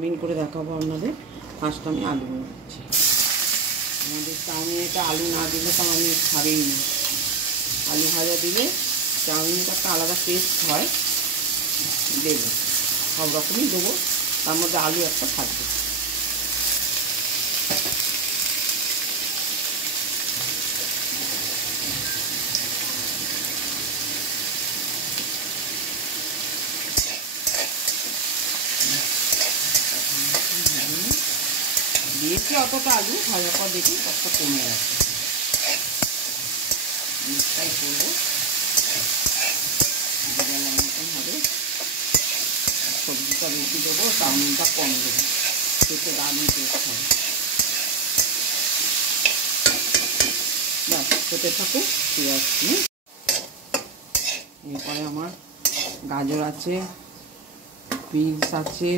Chowmein করে দেখাবো আপনাদের। ফার্স্ট আমি আলু বানাচ্ছি। আমাদের চাউমিনেটা আলু না দিলে তো আমি খাবেই না। আলু ভাজা দিলে চাউমিনটা একটা আলাদা টেস্ট হয়। দেবো সব রকমই দেবো, তার মধ্যে আলু একটা থাকবে। দিয়েছি অতটা আলু, ভাজার পর দেখি কতটা কমে গেছে। মিক্সটাই করবো, মতন হবে। সবজিটা বেশি দেবো, চাউমিনটা কম দেবো, খেতে দারুণ টেস্ট হবে। ব্যাস খেতে থাকুক, ঠিক আছে। এরপরে আমার গাজর আছে, বিনস আছে,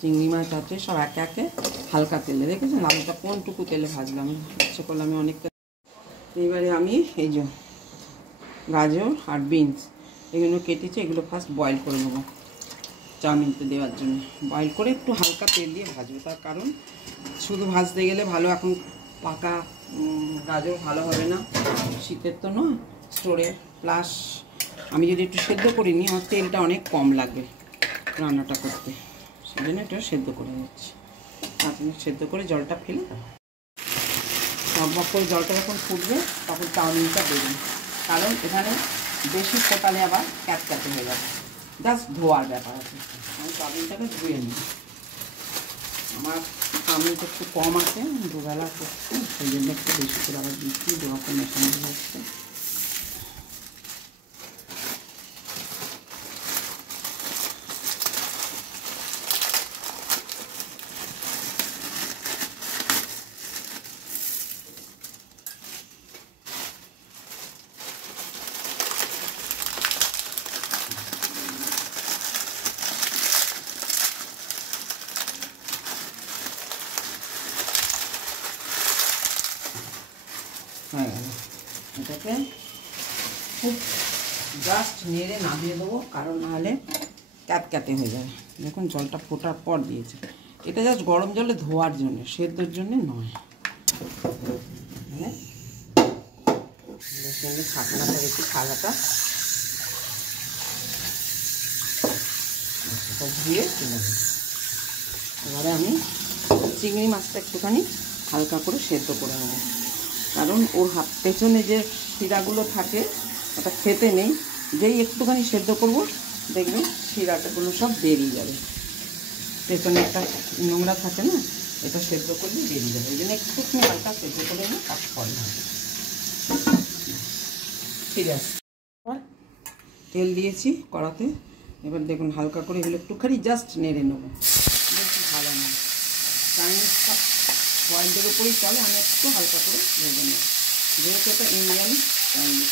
চিংড়ি মাছ আছে, সব একে একে হালকা তেলে, দেখেছেন আলুটা কোনটুকু তেলে ভাজলাম, ইচ্ছে করলে আমি অনেক। এবারে আমি এই যে গাজর আর বিনস এগুলো কেটেছি, এগুলো ফার্স্ট বয়েল করে নেবো চাউমিনতে দেওয়ার জন্য। বয়েল করে একটু হালকা তেল দিয়ে ভাজবো, তার কারণ শুধু ভাজতে গেলে ভালো, এখন পাকা গাজর ভালো হবে না, শীতের তো নয়, স্টোরের। প্লাস আমি যদি একটু সেদ্ধ করে নিই, আমার তেলটা অনেক কম লাগবে রান্নাটা করতে, সেই জন্য এটা সেদ্ধ করে নিচ্ছি। আপনি সেদ্ধ করে জলটা ফেলে বক করে জলটা যখন ফুটবে তখন চাউমিনটা দেবেন, কারণ এখানে বেশি ফোটালে আবার ক্যাটক্যাটে হয়ে যাবে। জাস্ট ধোয়ার ব্যাপার আছে, আমি চাউমিনটাকে ধুয়ে নিই। আমার চাউমিনটা একটু কম আছে, দুবেলা করছি, সেই জন্য একটু বেশি করে আবার দিচ্ছি, দুরকম মেশানো হচ্ছে। হয়ে গেল, এটাকে খুব জাস্ট নেড়ে নামিয়ে দেবো, কারণ নাহলে ক্যাটক্যাটে হয়ে যাবে। দেখুন জলটা ফোটার পর দিয়েছে, এটা জাস্ট গরম জলে ধোয়ার জন্য, সেদ্ধর জন্য নয়। সঙ্গে ছাকনাটা রেখে থালাটা ধুয়ে তুলে দেবো। এবারে আমি চিংড়ি মাছটা একটুখানি হালকা করে সেদ্ধ করে নেব, কারণ ওর হাত পেছনে যে শিরাগুলো থাকে ওটা খেতে নেই, যেই একটুখানি সেদ্ধ করব দেখবেন শিরাটাগুলো সব বেরিয়ে যাবে। পেছনে একটা নোংরা থাকে না, এটা সেদ্ধ করলে বেরিয়ে যাবে, এই জন্য একটুখানি হালকা সেদ্ধ করে নিই, তারপরে ঠিক আছে। তেল দিয়েছি কড়াতে, এবার দেখুন হালকা করে এগুলো একটুখানি জাস্ট নেড়ে নেবো, বেশি ভালো না। চাইনিজটা বয়েলদের উপরেই চলে, আমি একটু হালকা করে ভেজে নেব, যেহেতু এটা ইন্ডিয়ান চাইনিজ।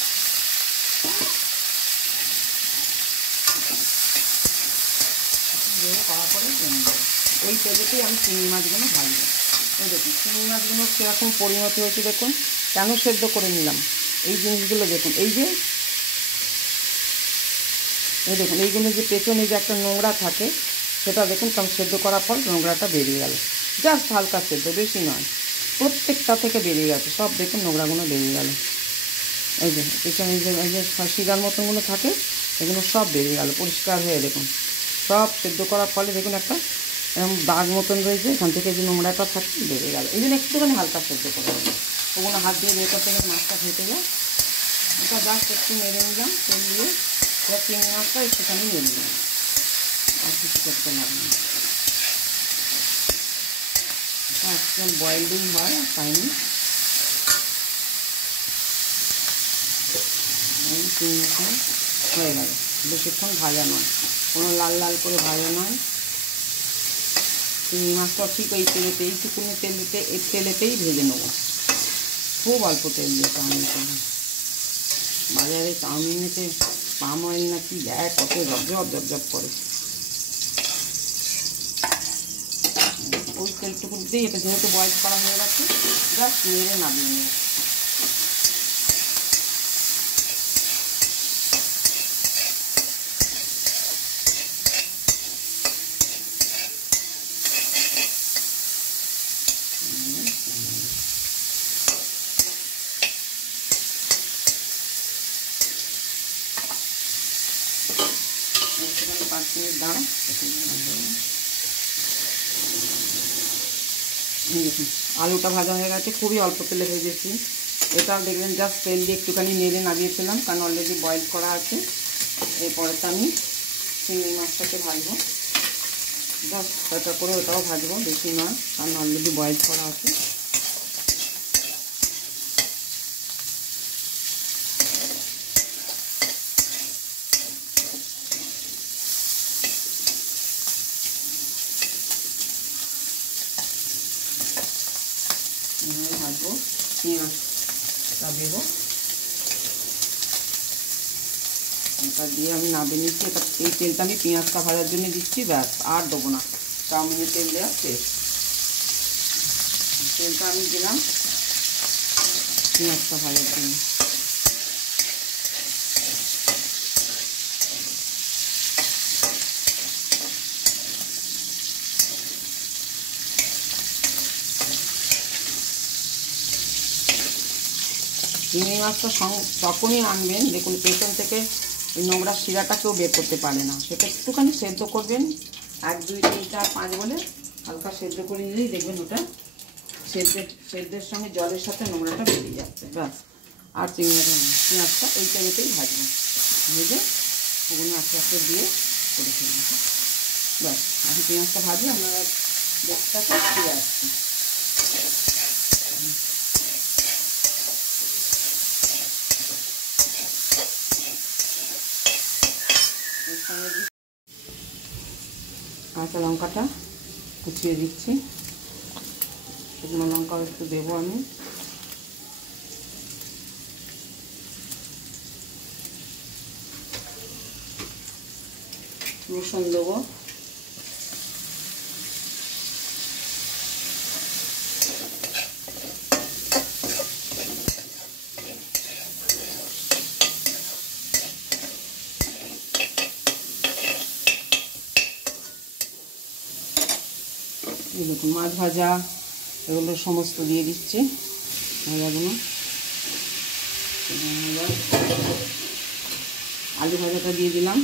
করা পরে ওই তেলেতেই আমি চিংড়ি মাছগুলো ভাজবো। এই দেখুন চিংড়ি মাছগুলো কীরকম পরিণতি হয়েছে দেখুন, কেন সেদ্ধ করে নিলাম এই জিনিসগুলো দেখুন। এই দেখুন এইগুলো যে পেছনে যে একটা নোংরা থাকে, সেটা দেখুন কেমন সেদ্ধ করার পর নোংরাটা বেরিয়ে গেল, জাস্ট হালকা সেদ্ধ, বেশি নয়, প্রত্যেকটা থেকে বেরিয়ে গেছে সব, দেখুন নোংরাগুলো বেরিয়ে গেল। এই যে পেছনে যে শিরার মতনগুলো থাকে এগুলো সব বেরিয়ে গেল পরিষ্কার হয়ে, দেখুন সব সেদ্ধ করার ফলে দেখুন একটা এরকম দাগ মতন রয়েছে, এখান থেকে যে নোংরাটা থাকে বেরিয়ে গেল। এই জন্য একটুখানি হালকা সেদ্ধ করে দেবো, ওগুলো হাত দিয়ে ভেতর থেকে মাছটা ফেটে যায়। এটা জাস্ট একটু নেড়ে নিলাম তেল দিয়ে, এবার চিংড়ি মাছটা একটুখানি নেড়ে নিলাম, আর কিছু করতে লাগবে না। এটা একদম বয়েলডিং হয়, চাইনিজ চিংড়ি মাছ হয়ে গেল, বেশিক্ষণ ভাজা নয়, কোনো লাল লাল করে ভাজা নয়। চিংড়ি মাছটাও ঠিক ওই তেলেতে, এইটুকুনি তেলেতেই ভেজে নেবো, খুব অল্প তেল দিয়ে চাউমিন করবো। বাজারে চাউমিনেতে পাম অয়েল না কি দেয়, কত জব করে, ওই তেলটুকু দিয়েই এটা যেহেতু বয়েল করা হয়ে গেছে, জাস্ট নেড়ে নামিয়ে নেব। দাঁড়া। দেখুন আলুটা ভাজা হয়ে গেছে, খুবই অল্প তেলে ভেজেছি। এটাও দেখবেন জাস্ট তেল দিয়ে একটুখানি নেড়ে নামিয়েছিলাম, কারণ অলরেডি বয়েল করা আছে। এরপরে তো আমি চিংড়ি মাছটাকে ভাজবো, জাস্ট হালকা করে ওটাও ভাজবো, বেশি নয়, কারণ অলরেডি বয়েল করা আছে। ভাজবো, পেঁয়াজটা দেবো, এটা দিয়ে আমি নামিয়ে নিচ্ছি। এটা এই তেলটা আমি পেঁয়াজটা ভাজার জন্য দিচ্ছি, ব্যাস আর দেবো না। চাউমিনের তেল দেওয়া শেষ। তেলটা আমি দিলাম পেঁয়াজটা ভাজার জন্য। চিংড়ি মাছটা তখনই আনবেন, দেখুন পেছন থেকে ওই নোংরা শিরাটা কেউ বের করতে পারে না, সেটা একটুখানি সেদ্ধ করবেন, 1 2 3 4 5 বলে হালকা সেদ্ধ করে নিলেই দেখবেন ওটা সেদ্ধের সঙ্গে জলের সাথে নোংরাটা বেরিয়ে যাচ্ছে, ব্যাস। আর পেঁয়াজটা এই তেলেতেই ভাজবো, ভেজে ওগুলো আস্তে আস্তে দিয়ে করে ফেলবো, ব্যাস। আমি পেঁয়াজটা ভাজি, আপনারা দেখতে ফিরে আসছি। কাঁচা লঙ্কাটা কুচিয়ে দিচ্ছি, শুকনো লঙ্কাও একটু দেবো আমি, রসুন দেবো, দেখুন মাছ ভাজা এগুলো সমস্ত দিয়ে দিচ্ছি, ভাজাগুলো। আলু ভাজাটা দিয়ে দিলাম,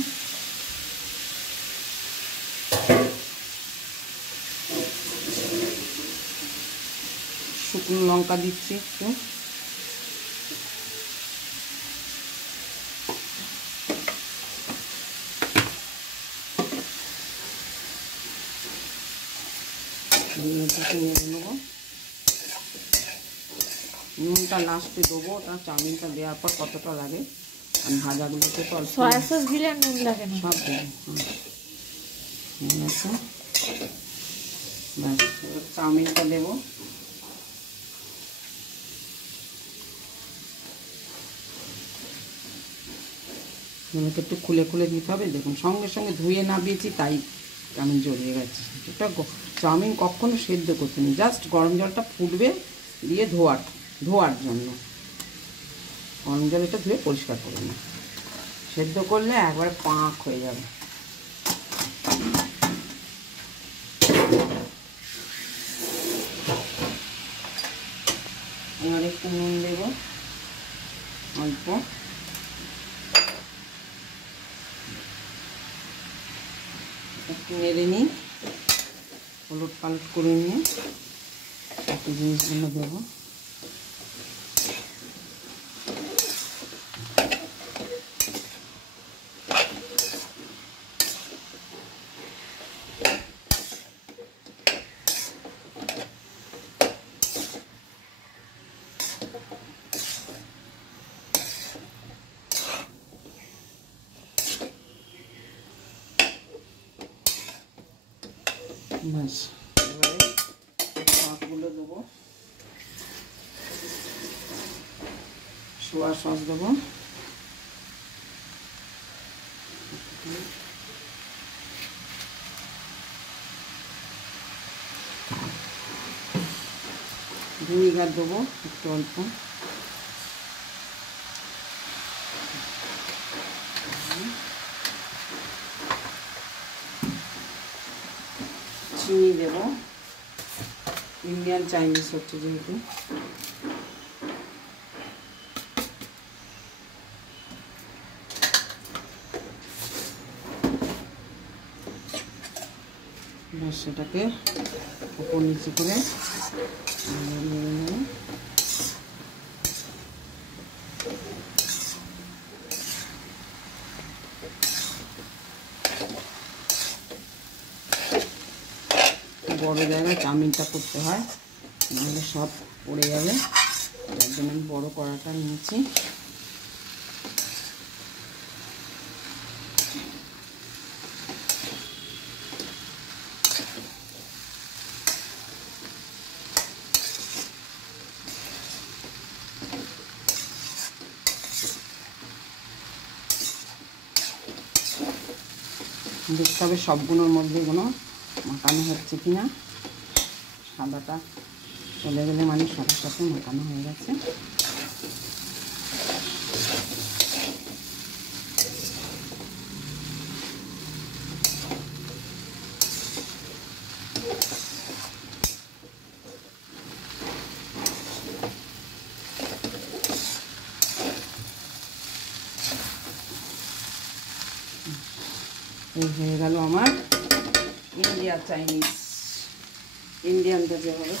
শুকনো লঙ্কা দিচ্ছি একটু, নেড়ে নেবো। নুনটা লাস্টে দেবো, ওটা চাউমিনটা দেওয়ার পর কতটা লাগে, আর ভাজাগুলোতে তো অল্প সয়া সস দিলে নুন লাগে না, সব দেবো। ব্যাস, চাউমিনটা দেবো, আমাকে একটু খুলে খুলে দিতে হবে। দেখুন সঙ্গে সঙ্গে ধুয়ে নামিয়েছি, তাই কেমন জড়িয়ে গেছে। এটা চাউমিন কখনো সেদ্ধ করতে নেই, জাস্ট গরম জলটা ফুটবে দিয়ে ধোয়ার জন্য গরম জল এটা ধুয়ে পরিষ্কার করে না, সেদ্ধ করলে একবারে পাঁক হয়ে যাবে। এবার একটু নুন দেবো অল্প, একটু নেড়ে নিই, হলুদ পালট করে নিয়ে একটু জিনিসগুলো দেবো। ব্যাস, এবারে সসগুলো দেবো, সোয়া সস দেবো, ভিনিগার দেবো একটু অল্প, চিনি দেবো, ইন্ডিয়ান চাইনিজ হচ্ছে যেহেতু, ব্যাস সেটাকে উপর নিচে করে বড় জায়গায় চাউমিনটা করতে হয়, নাহলে সব পড়ে যাবে। তার জন্য আমি বড় কড়াটা নিয়েছি। দেখতে হবে সবগুলোর মধ্যে কোনো মাখানো হচ্ছে কি না। সাদাটা চলে গেলে মানে সাথে সাথে মাখানো হয়ে গেছে। এই হয়ে গেল আমার ইন্ডিয়ান চাইনিজ। ইন্ডিয়ানটা যেভাবে